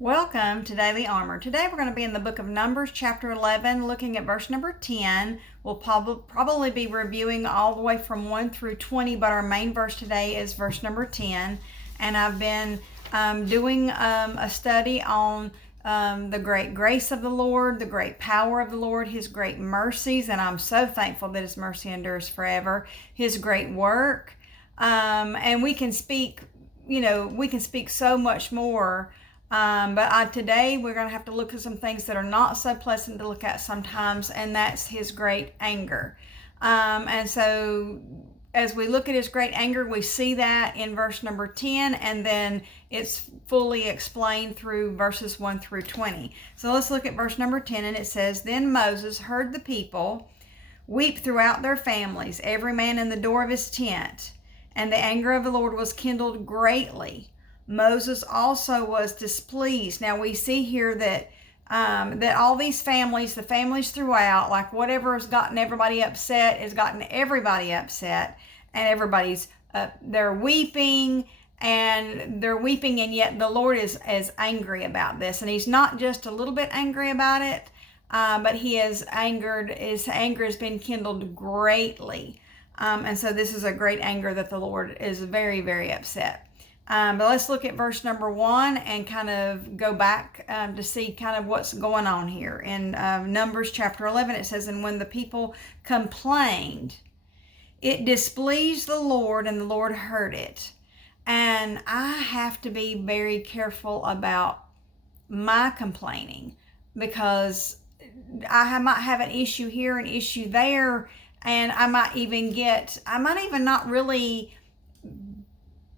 Welcome to Daily Armor. Today we're going to be in the book of Numbers, chapter 11, looking at verse number 10. We'll probably be reviewing all the way from 1 through 20, but our main verse today is verse number 10. And I've been doing a study on the great grace of the Lord, the great power of the Lord, His great mercies, and I'm so thankful that His mercy endures forever, His great work. And we can speak so much more. But today we're going to have to look at some things that are not so pleasant to look at sometimes, and that's His great anger. And so as we look at His great anger, we see that in verse number 10, and then it's fully explained through verses 1 through 20. So let's look at verse number 10, and it says, "Then Moses heard the people weep throughout their families, every man in the door of his tent, and the anger of the Lord was kindled greatly. Moses also was displeased." Now we see here that all these families, the families throughout, like whatever has gotten everybody upset has gotten everybody upset, and everybody's they're weeping, and yet the Lord is angry about this, and He's not just a little bit angry about it, but He is angered. His anger has been kindled greatly, and so this is a great anger that the Lord is very, very upset. But let's look at verse number 1 and kind of go back to see kind of what's going on here. In Numbers chapter 11, it says, "And when the people complained, it displeased the Lord, and the Lord heard it." And I have to be very careful about my complaining, because I might have an issue here, an issue there, and I might even not really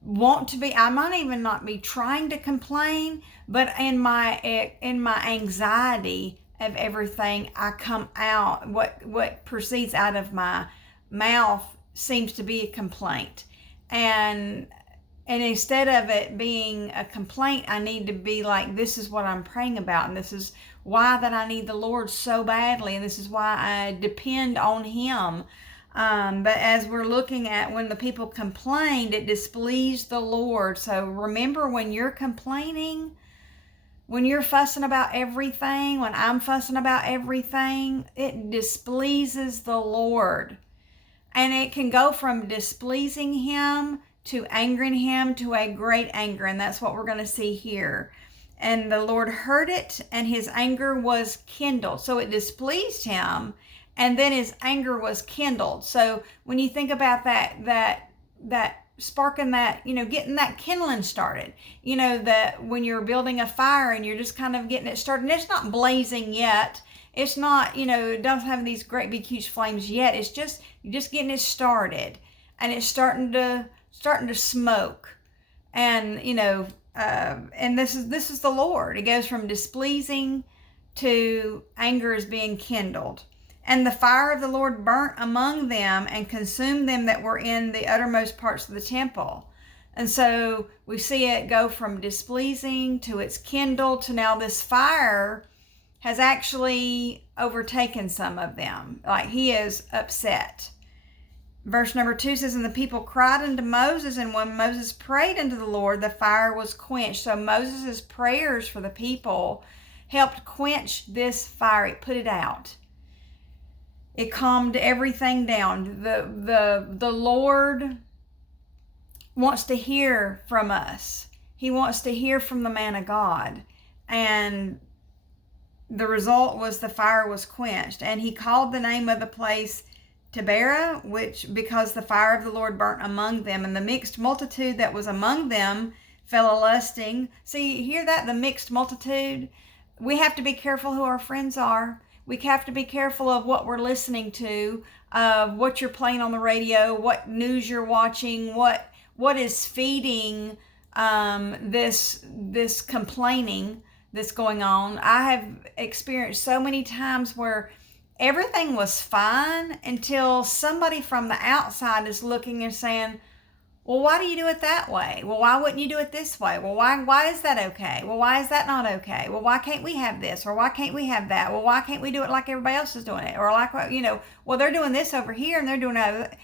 I might even not be trying to complain, but in my anxiety of everything, I come out, what proceeds out of my mouth seems to be a complaint. And instead of it being a complaint, I need to be like, this is what I'm praying about, and this is why that I need the Lord so badly, and this is why I depend on Him. But as we're looking at when the people complained, it displeased the Lord. So remember, when you're complaining, when you're fussing about everything, when I'm fussing about everything, it displeases the Lord. And it can go from displeasing Him to angering Him to a great anger. And that's what we're going to see here. "And the Lord heard it, and His anger was kindled." So it displeased Him, and then His anger was kindled. So when you think about that sparking that, getting that kindling started, that when you're building a fire and you're just kind of getting it started, and it's not blazing yet. It's not, it doesn't have these great big huge flames yet. It's just, you're just getting it started, and it's starting to smoke. And, and this is the Lord. It goes from displeasing to anger is being kindled. "And the fire of the Lord burnt among them and consumed them that were in the uttermost parts of the temple." And so we see it go from displeasing to it's kindled to now this fire has actually overtaken some of them. Like He is upset. Verse number 2 says, "And the people cried unto Moses, and when Moses prayed unto the Lord, the fire was quenched." So Moses' prayers for the people helped quench this fire. It put it out. It calmed everything down. The Lord wants to hear from us. He wants to hear from the man of God. And the result was the fire was quenched. "And he called the name of the place Taberah, because the fire of the Lord burnt among them. And the mixed multitude that was among them fell a-lusting." See, you hear that? The mixed multitude. We have to be careful who our friends are. We have to be careful of what we're listening to, what you're playing on the radio, what news you're watching, what is feeding this complaining that's going on. I have experienced so many times where everything was fine until somebody from the outside is looking and saying, "Well, why do you do it that way? Well, why wouldn't you do it this way? Well, why is that okay? Well, why is that not okay? Well, why can't we have this? Or why can't we have that? Well, why can't we do it like everybody else is doing it? Or like, well, they're doing this over here and they're doing that."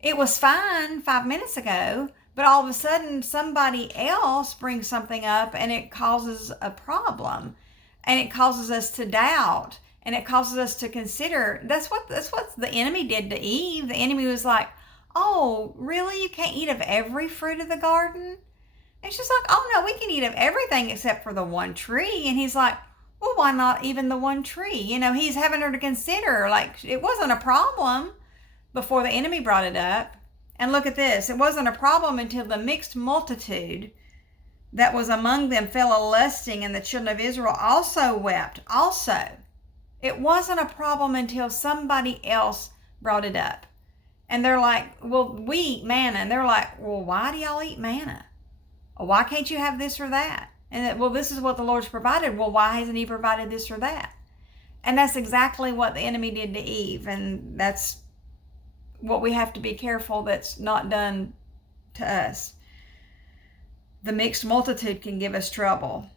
It was fine 5 minutes ago, But all of a sudden, somebody else brings something up and it causes a problem. And it causes us to doubt. And it causes us to consider. That's what the enemy did to Eve. The enemy was like, oh, really? You can't eat of every fruit of the garden? And she's like, oh, no, we can eat of everything except for the one tree. And he's like, well, why not even the one tree? He's having her to consider. Like, it wasn't a problem before the enemy brought it up. And look at this. It wasn't a problem until the mixed multitude that was among them fell a-lusting, and the children of Israel also wept. Also, it wasn't a problem until somebody else brought it up. And they're like, well, we eat manna. And they're like, well, why do y'all eat manna? Well, why can't you have this or that? And well, this is what the Lord's provided. Well, why hasn't he provided this or that? And that's exactly what the enemy did to Eve. And that's what we have to be careful that's not done to us. The mixed multitude can give us trouble.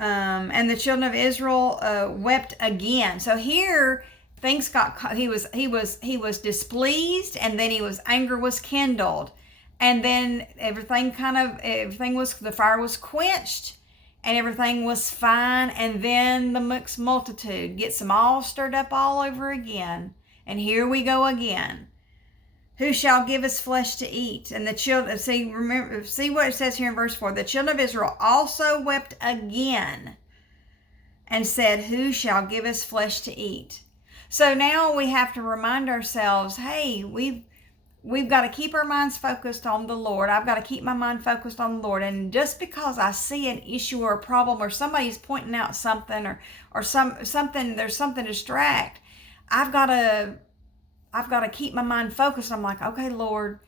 And the children of Israel wept again. So here things got, he was displeased, and then anger was kindled. And then the fire was quenched, and everything was fine. And then the mixed multitude gets them all stirred up all over again. And here we go again. Who shall give us flesh to eat? And the children, see what it says here in verse 4. The children of Israel also wept again and said, who shall give us flesh to eat? So now we have to remind ourselves, hey, we've got to keep our minds focused on the Lord. I've got to keep my mind focused on the Lord. And just because I see an issue or a problem, or somebody's pointing out something, or something, there's something to distract, I've got to keep my mind focused. I'm like, okay, Lord,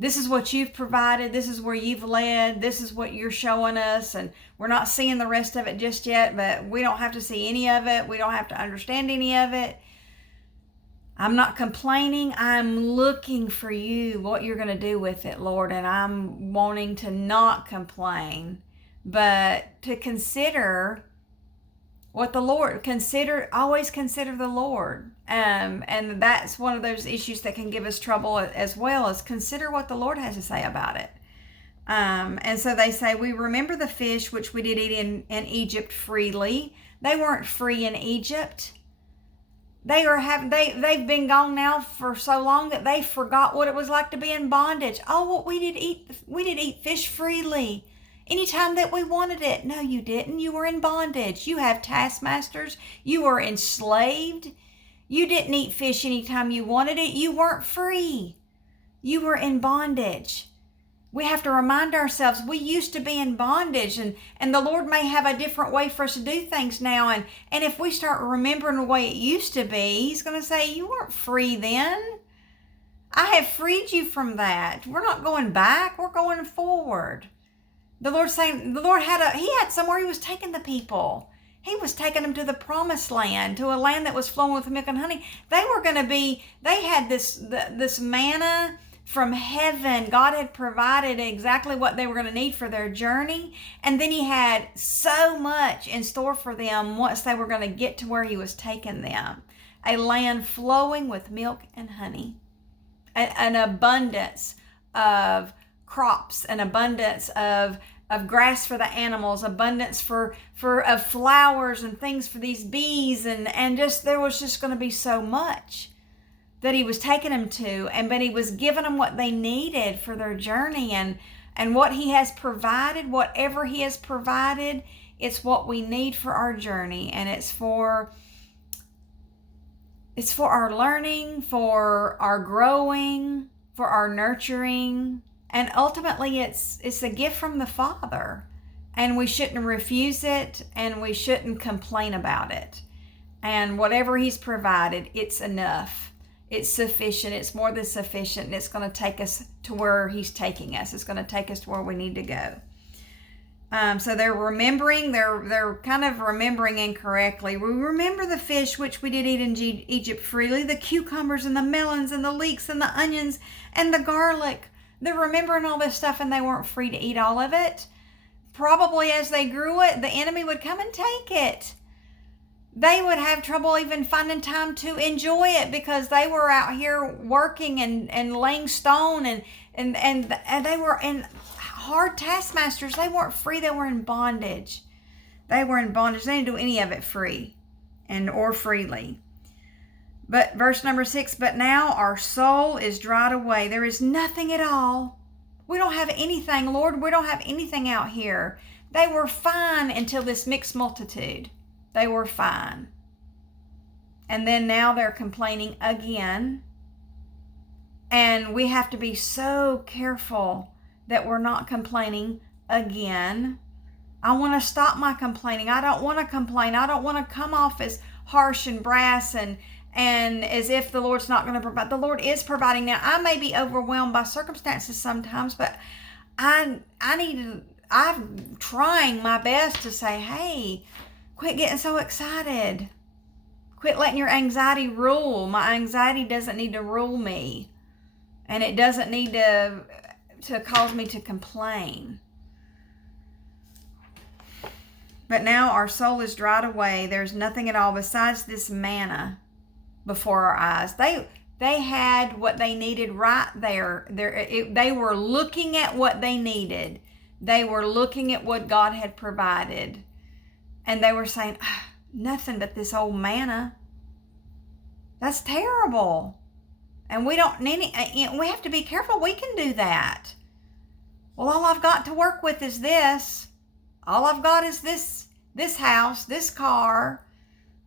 this is what you've provided. This is where you've led. This is what you're showing us. And we're not seeing the rest of it just yet, but we don't have to see any of it. We don't have to understand any of it. I'm not complaining. I'm looking for you, what you're going to do with it, Lord. And I'm wanting to not complain, but to consider what the Lord, always consider the Lord. And that's one of those issues that can give us trouble as well, is consider what the Lord has to say about it. And so they say, we remember the fish which we did eat in Egypt freely. They weren't free in Egypt. They've been gone now for so long that they forgot what it was like to be in bondage. Oh, well, we did eat fish freely anytime that we wanted it. No, you didn't. You were in bondage. You have taskmasters. You were enslaved. You didn't eat fish anytime you wanted it. You weren't free. You were in bondage. We have to remind ourselves we used to be in bondage, and the Lord may have a different way for us to do things now. And if we start remembering the way it used to be, he's going to say, you weren't free then. I have freed you from that. We're not going back. We're going forward. The Lord's saying, he had somewhere he was taking the people. He was taking them to the promised land, to a land that was flowing with milk and honey. They had this manna from heaven. God had provided exactly what they were going to need for their journey. And then he had so much in store for them once they were going to get to where he was taking them. A land flowing with milk and honey. An abundance of crops, an abundance of grass for the animals, abundance of flowers and things for these bees, and just there was just going to be so much that he was taking them to, but he was giving them what they needed for their journey, and what he has provided, whatever he has provided, it's what we need for our journey, and it's for our learning, for our growing, for our nurturing, and ultimately it's a gift from the Father, and we shouldn't refuse it, and we shouldn't complain about it. And whatever he's provided, it's enough. It's sufficient. It's more than sufficient. And it's going to take us to where he's taking us. It's going to take us to where we need to go. So they're remembering. They're kind of remembering incorrectly. We remember the fish which we did eat in Egypt freely, the cucumbers and the melons and the leeks and the onions and the garlic. They're remembering all this stuff, and they weren't free to eat all of it. Probably as they grew it, the enemy would come and take it. They would have trouble even finding time to enjoy it because they were out here working and laying stone and And they were in hard taskmasters. They weren't free. They were in bondage. They were in bondage. They didn't do any of it free or freely. But verse number 6, but now our soul is dried away. There is nothing at all. We don't have anything, Lord. We don't have anything out here. They were fine until this mixed multitude. They were fine. And then now they're complaining again. And we have to be so careful that we're not complaining again. I want to stop my complaining. I don't want to complain. I don't want to come off as harsh and brass and as if the Lord's not going to provide. The Lord is providing. Now, I may be overwhelmed by circumstances sometimes, but I'm trying my best to say, hey, quit getting so excited. Quit letting your anxiety rule. My anxiety doesn't need to rule me. And it doesn't need to cause me to complain. But now our soul is dried away. There's nothing at all besides this manna before our eyes. They had what they needed right there. They were looking at what they needed. They were looking at what God had provided. And they were saying, nothing but this old manna. That's terrible. And we don't need it. We have to be careful. We can do that. Well, all I've got to work with is this. All I've got is this house, this car.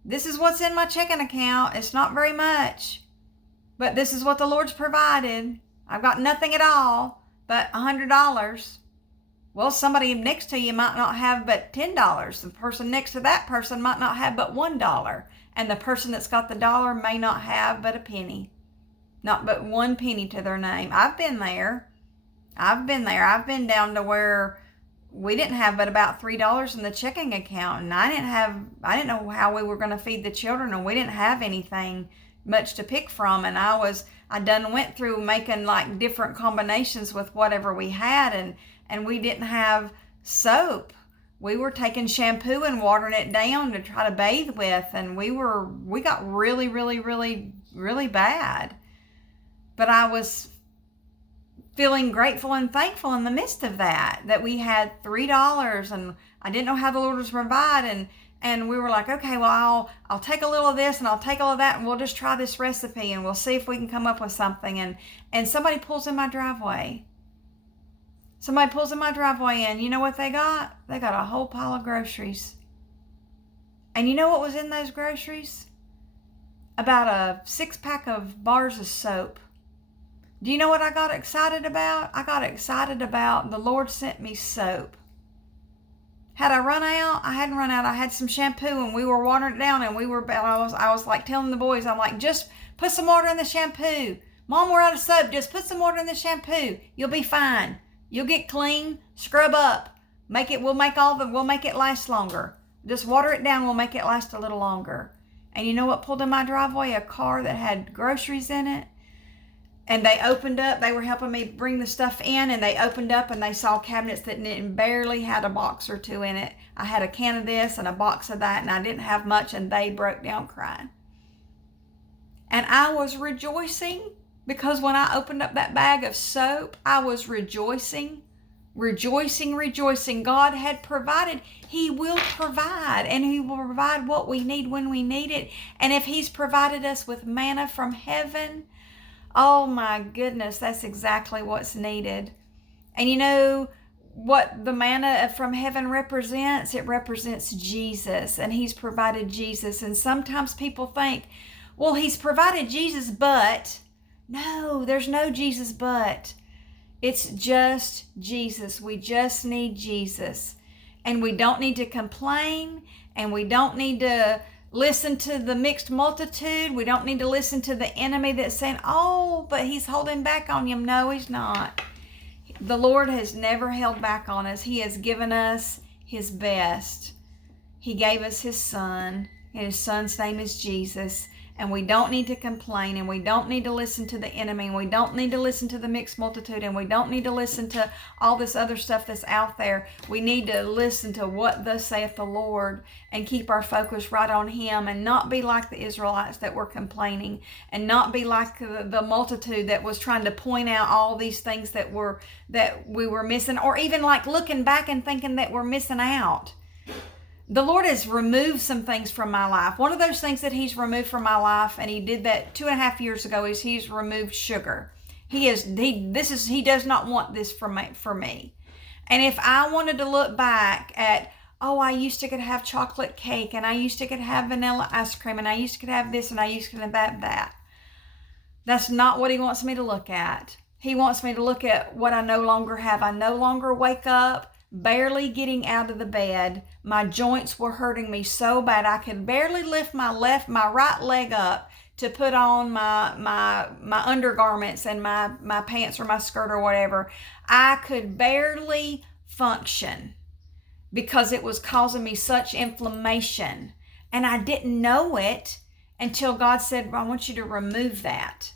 This is what's in my checking account. It's not very much. But this is what the Lord's provided. I've got nothing at all but $100. Well, somebody next to you might not have but $10. The person next to that person might not have but $1. And the person that's got the dollar may not have but a penny. Not but one penny to their name. I've been there. I've been down to where we didn't have but about $3 in the checking account. And I didn't know how we were going to feed the children. And we didn't have anything much to pick from. And I done went through making like different combinations with whatever we had. And we didn't have soap. We were taking shampoo and watering it down to try to bathe with. And we got really, really, really, really bad. But I was feeling grateful and thankful in the midst of that we had $3, and I didn't know how the Lord was provide, and we were like, okay, well, I'll take a little of this and I'll take all of that, and we'll just try this recipe and we'll see if we can come up with something. And somebody pulls in my driveway. And you know what they got? They got a whole pile of groceries. And you know what was in those groceries? About a 6-pack of bars of soap. Do you know what I got excited about? I got excited about the Lord sent me soap. Had I run out? I hadn't run out. I had some shampoo and we were watering it down, and I was like telling the boys, I'm like, just put some water in the shampoo. Mom, we're out of soap. Just put some water in the shampoo. You'll be fine. You'll get clean. Scrub up. We'll make it last longer. Just water it down. We'll make it last a little longer. And you know what pulled in my driveway? A car that had groceries in it. And they opened up, they were helping me bring the stuff in, and they opened up and they saw cabinets that barely had a box or two in it. I had a can of this and a box of that, and I didn't have much, and they broke down crying. And I was rejoicing, because when I opened up that bag of soap, I was rejoicing. God had provided. He will provide, and He will provide what we need when we need it. And if He's provided us with manna from heaven, oh my goodness, that's exactly what's needed. And you know what the manna from heaven represents? It represents Jesus, and He's provided Jesus. And sometimes people think, well, He's provided Jesus, but no, there's no Jesus but. It's just Jesus. We just need Jesus. And we don't need to complain, and we don't need to listen to the mixed multitude. We don't need to listen to the enemy that's saying, oh, but he's holding back on you. No, he's not. The Lord has never held back on us. He has given us His best. He gave us His Son, and His Son's name is Jesus. and we don't need to complain, and we don't need to listen to the enemy, and we don't need to listen to the mixed multitude, and we don't need to listen to all this other stuff that's out there. We need to listen to what thus saith the Lord and keep our focus right on Him, and not be like the Israelites that were complaining, and not be like the multitude that was trying to point out all these things that we were missing, or even like looking back and thinking that we're missing out. The Lord has removed some things from my life. One of those things that He's removed from my life, and He did that 2.5 years ago, is He's removed sugar. He does not want this for me. And if I wanted to look back at, I used to could have chocolate cake, and I used to could have vanilla ice cream, and I used to could have this, and I used to could have that. That's not what He wants me to look at. He wants me to look at what I no longer have. I no longer wake up barely getting out of the bed. My joints were hurting me so bad I could barely lift my right leg up to put on my undergarments and my pants or my skirt or whatever. I could barely function because it was causing me such inflammation, and I didn't know it until God said, I want you to remove that.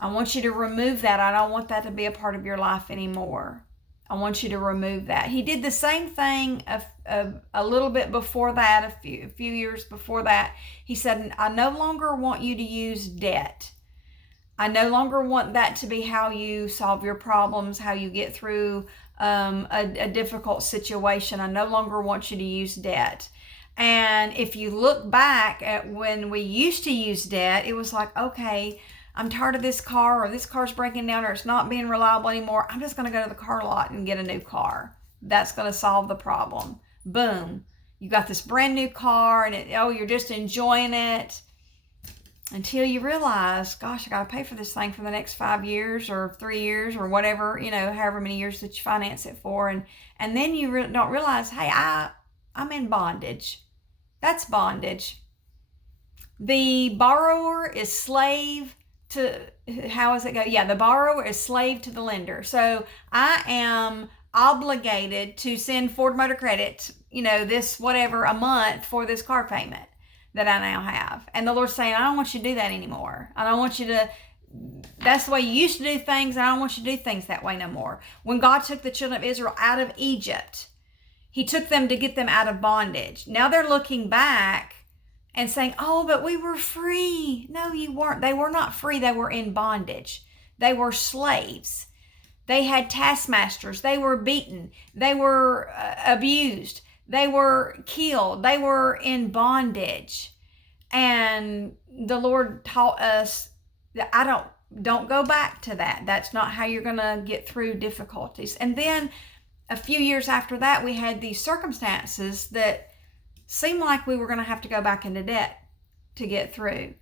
I want you to remove that. I don't want that to be a part of your life anymore. I want you to remove that. He did the same thing a little bit before that, a few years before that. He said, I no longer want you to use debt. I no longer want that to be how you solve your problems, how you get through a difficult situation. I no longer want you to use debt. And if you look back at when we used to use debt, it was like, okay, I'm tired of this car, or this car's breaking down, or it's not being reliable anymore. I'm just going to go to the car lot and get a new car. That's going to solve the problem. Boom. You got this brand new car, and you're just enjoying it until you realize, gosh, I got to pay for this thing for the next 5 years or 3 years or whatever, however many years that you finance it for. And then you don't realize, hey, I'm in bondage. That's bondage. The borrower is slave to, how does it go? Yeah, the borrower is slave to the lender. So I am obligated to send Ford Motor Credit, this whatever a month for this car payment that I now have. And the Lord's saying, I don't want you to do that anymore. I don't want you to, that's the way you used to do things, and I don't want you to do things that way no more. When God took the children of Israel out of Egypt, He took them to get them out of bondage. Now they're looking back and saying, but we were free. No, you weren't. They were not free. They were in bondage. They were slaves. They had taskmasters. They were beaten. They were abused. They were killed. They were in bondage. And the Lord taught us that don't go back to that. That's not how you're going to get through difficulties. And then a few years after that, we had these circumstances that seemed like we were going to have to go back into debt to get through.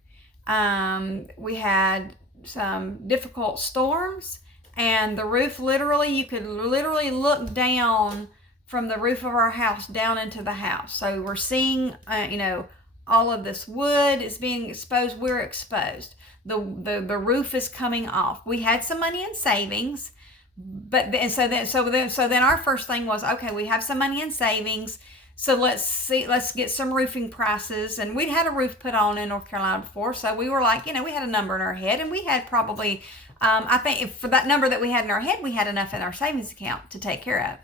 We had some difficult storms, and the roof you could literally look down from the roof of our house down into the house. So we're seeing, all of this wood is being exposed. We're exposed. The roof is coming off. We had some money in savings, but so then our first thing was, okay, we have some money in savings. So let's get some roofing prices. And we'd had a roof put on in North Carolina before. So we were like, we had a number in our head, and we had probably, I think for that number that we had in our head, we had enough in our savings account to take care of.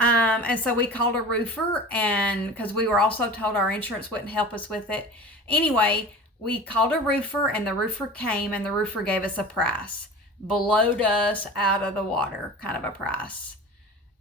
And so we called a roofer, and because we were also told our insurance wouldn't help us with it. Anyway, we called a roofer, and the roofer came, and the roofer gave us a price. Blowed us out of the water kind of a price.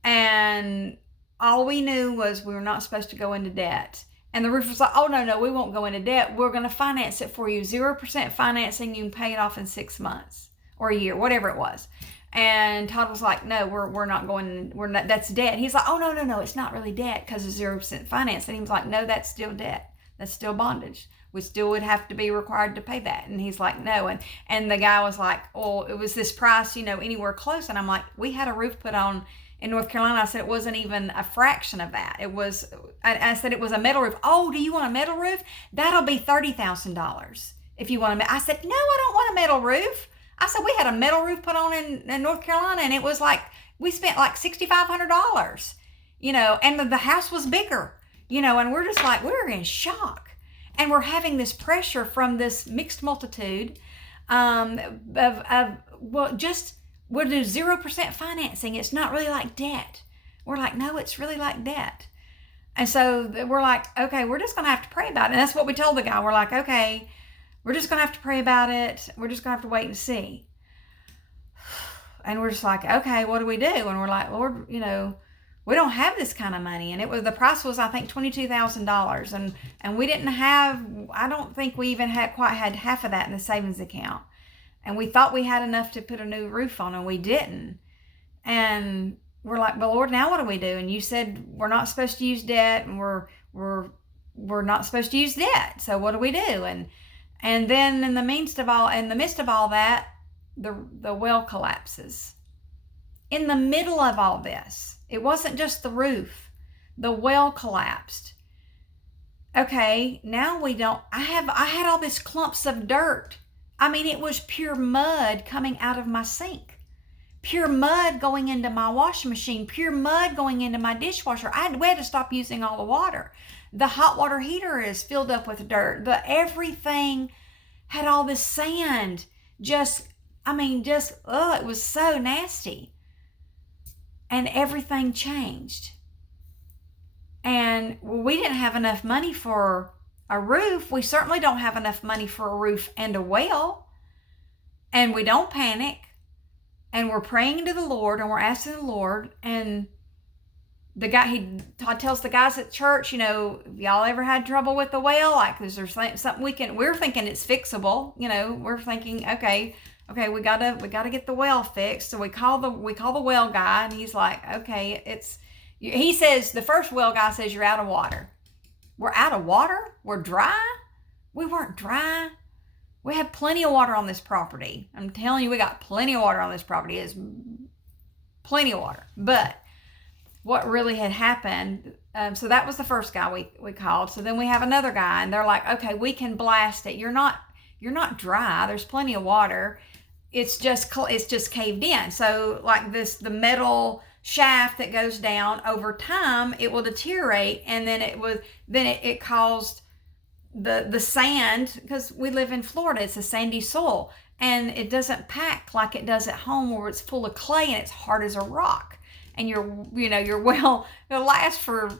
And all we knew was we were not supposed to go into debt. And the roofer was like, oh, no, we won't go into debt. We're going to finance it for you. 0% financing. You can pay it off in 6 months or a year, whatever it was. And Todd was like, no, we're not going, that's debt. He's like, oh, no, it's not really debt because of 0% finance. And he was like, no, that's still debt. That's still bondage. We still would have to be required to pay that. And he's like, no. And the guy was like, oh, it was this price, anywhere close. And I'm like, we had a roof put on in North Carolina. I said it wasn't even a fraction of that. I said it was a metal roof. Oh, do you want a metal roof? That'll be $30,000 if you want I said, no, I don't want a metal roof. I said, we had a metal roof put on in North Carolina, and it was like, we spent like $6,500, and the house was bigger, and we're just like, we're in shock. And we're having this pressure from this mixed multitude we'll do 0% financing. It's not really like debt. We're like, no, it's really like debt. And so we're like, okay, we're just going to have to pray about it. And that's what we told the guy. We're like, okay, we're just going to have to pray about it. We're just going to have to wait and see. And we're just like, okay, what do we do? And we're like, Lord, we don't have this kind of money. And the price was, I think, $22,000. And we didn't have, I don't think we even quite had half of that in the savings account. And we thought we had enough to put a new roof on, and we didn't. And we're like, but Lord, now what do we do? And you said we're not supposed to use debt, and we're not supposed to use debt. So what do we do? And then in the midst of all that, the well collapses. In the middle of all this, it wasn't just the roof. The well collapsed. Okay, now I had all these clumps of dirt. I mean, it was pure mud coming out of my sink. Pure mud going into my washing machine. Pure mud going into my dishwasher. We had to stop using all the water. The hot water heater is filled up with dirt. Everything had all this sand. It was so nasty. And everything changed. And we didn't have enough money for a roof. We certainly don't have enough money for a roof and a well. And we don't panic. And we're praying to the Lord, and we're asking the Lord. And Todd tells the guys at church, have y'all ever had trouble with the well? Like, is there something we're thinking it's fixable. We're thinking, okay, we gotta get the well fixed. So we call the well guy, and he's like, okay, he says, the first well guy says, you're out of water. We're out of water? We're dry? We weren't dry. We have plenty of water on this property. I'm telling you, we got plenty of water on this property. It's plenty of water. But what really had happened, so that was the first guy we called. So then we have another guy, and they're like, okay, we can blast it. You're not dry. There's plenty of water. It's just caved in. So like the metal shaft that goes down, over time it will deteriorate, and then it caused the sand, because we live in Florida, it's a sandy soil, and it doesn't pack like it does at home where it's full of clay and it's hard as a rock. And your well, it'll last for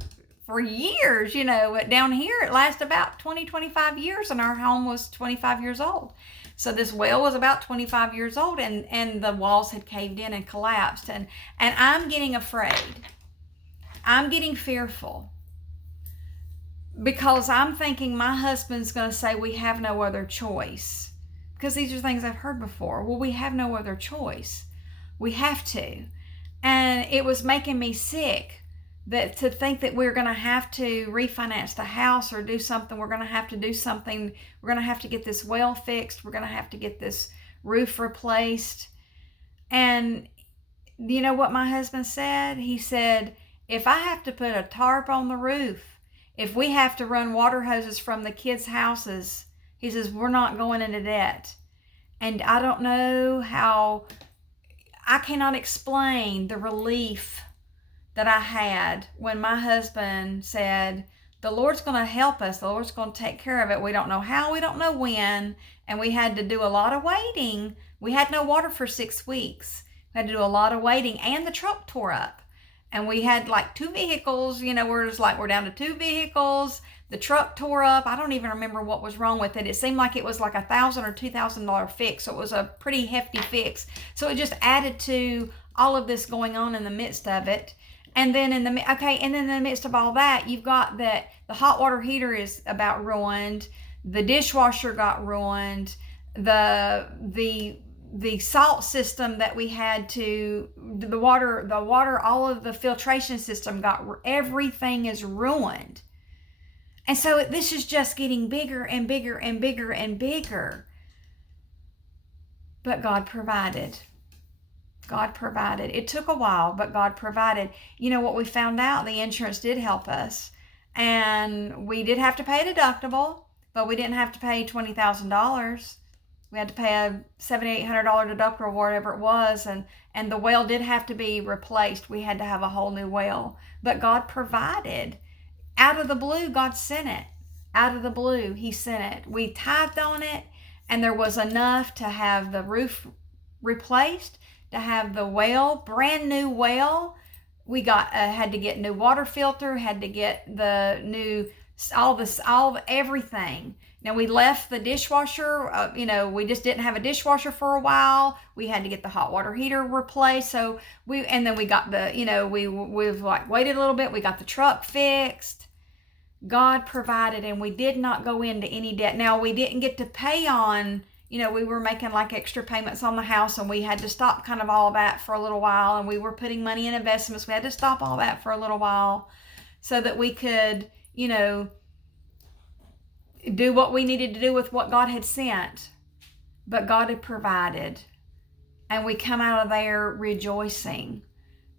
years, but down here it lasts about 25 years, and our home was 25 years old. So this well was about 25 years old, and the walls had caved in and collapsed. And I'm getting afraid. I'm getting fearful, because I'm thinking my husband's going to say we have no other choice. Because these are things I've heard before. Well, we have no other choice. We have to. And it was making me sick to think that we're going to have to refinance the house or do something. We're going to have to do something. We're going to have to get this well fixed. We're going to have to get this roof replaced. And you know what my husband said? He said, if I have to put a tarp on the roof, if we have to run water hoses from the kids' houses, he says, we're not going into debt. And I don't know how, I cannot explain the relief that I had when my husband said, the Lord's going to help us. The Lord's going to take care of it. We don't know how, we don't know when. And we had to do a lot of waiting. We had no water for 6 weeks. We had to do a lot of waiting, and the truck tore up. And we had like 2 vehicles, we're down to 2 vehicles. The truck tore up. I don't even remember what was wrong with it. It seemed like it was like $1,000 or $2,000 fix. So it was a pretty hefty fix. So it just added to all of this going on in the midst of it. And then in the midst of all that, you've got that the hot water heater is about ruined. The dishwasher got ruined. The salt system that we had the water, all of the filtration system everything is ruined. And so this is just getting bigger and bigger and bigger and bigger. But God provided. God provided. It took a while, but God provided. You know what we found out? The insurance did help us. And we did have to pay a deductible, but we didn't have to pay $20,000. We had to pay a $700, $800 deductible or whatever it was. And the well did have to be replaced. We had to have a whole new well. But God provided. Out of the blue, God sent it. Out of the blue, he sent it. We tithed on it, and there was enough to have the roof replaced, to have the well, brand new well. We got had to get new water filter, had to get the new everything. Now we left the dishwasher. We just didn't have a dishwasher for a while. We had to get the hot water heater replaced. So then we got we've like waited a little bit. We got the truck fixed. God provided, and we did not go into any debt. Now, we didn't get to pay on, we were making like extra payments on the house, and we had to stop kind of all that for a little while, and we were putting money in investments. We had to stop all that for a little while so that we could, do what we needed to do with what God had sent. But God had provided, and we come out of there rejoicing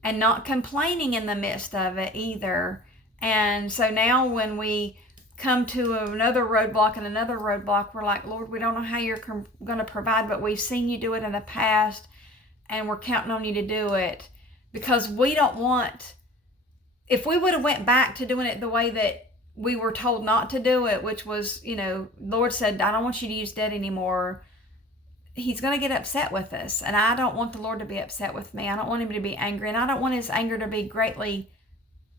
and not complaining in the midst of it either. And so now when we come to another roadblock and another roadblock, we're like, Lord, we don't know how you're going to provide, but we've seen you do it in the past, and we're counting on you to do it, because we don't want, if we would have went back to doing it the way that we were told not to do it, which was, Lord said, I don't want you to use debt anymore. He's going to get upset with us. And I don't want the Lord to be upset with me. I don't want him to be angry. And I don't want his anger to be greatly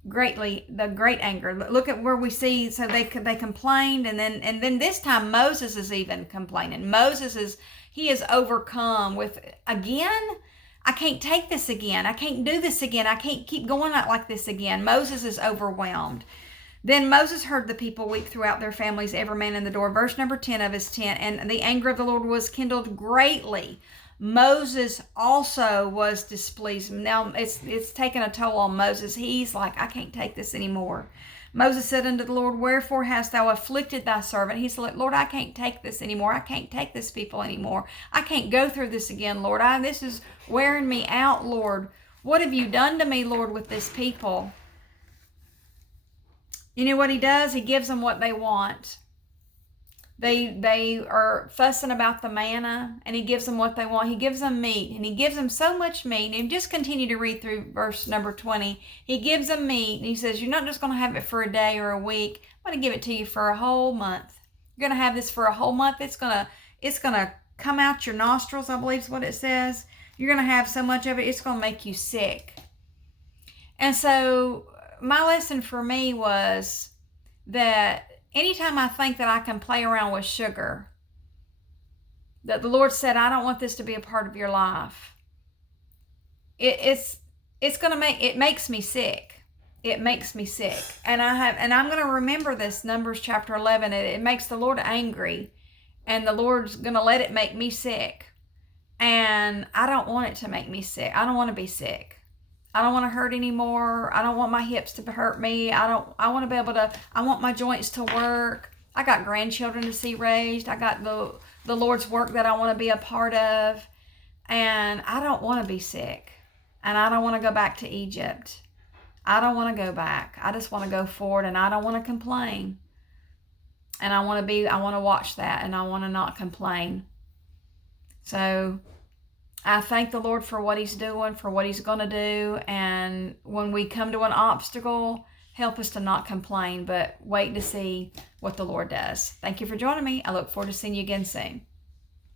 the great anger. Look at where we see, so they complained, and then this time Moses is even complaining. He is overcome with, again, I can't take this again. I can't do this again. I can't keep going out like this again. Moses is overwhelmed. Then Moses heard the people weep throughout their families, every man in the door. Verse number 10 of his tent. And the anger of the Lord was kindled greatly. Moses also was displeased. Now it's taken a toll on Moses. He's like, I can't take this anymore. Moses said unto the Lord, wherefore hast thou afflicted thy servant? He said, Lord, I can't take this anymore. I can't take this people anymore. I can't go through this again, Lord. This is wearing me out, Lord. What have you done to me, Lord, with this people? You know what he does? He gives them what they want. They are fussing about the manna, and he gives them what they want. He gives them meat, and he gives them so much meat. And just continue to read through verse number 20. He gives them meat, and he says, you're not just going to have it for a day or a week. I'm going to give it to you for a whole month. You're going to have this for a whole month. It's going to come out your nostrils, I believe is what it says. You're going to have so much of it, it's going to make you sick. And so my lesson for me was that anytime I think that I can play around with sugar, that the Lord said, I don't want this to be a part of your life. It makes me sick. It makes me sick. And I'm going to remember this, Numbers chapter 11. It makes the Lord angry, and the Lord's going to let it make me sick. And I don't want it to make me sick. I don't want to be sick. I don't want to hurt anymore. I don't want my hips to hurt me. I want to be able to, I want my joints to work. I got grandchildren to see raised. I got the Lord's work that I want to be a part of. And I don't want to be sick. And I don't want to go back to Egypt. I don't want to go back. I just want to go forward, and I don't want to complain. And I want to watch that, and I want to not complain. So I thank the Lord for what he's doing, for what he's going to do. And when we come to an obstacle, help us to not complain, but wait to see what the Lord does. Thank you for joining me. I look forward to seeing you again soon.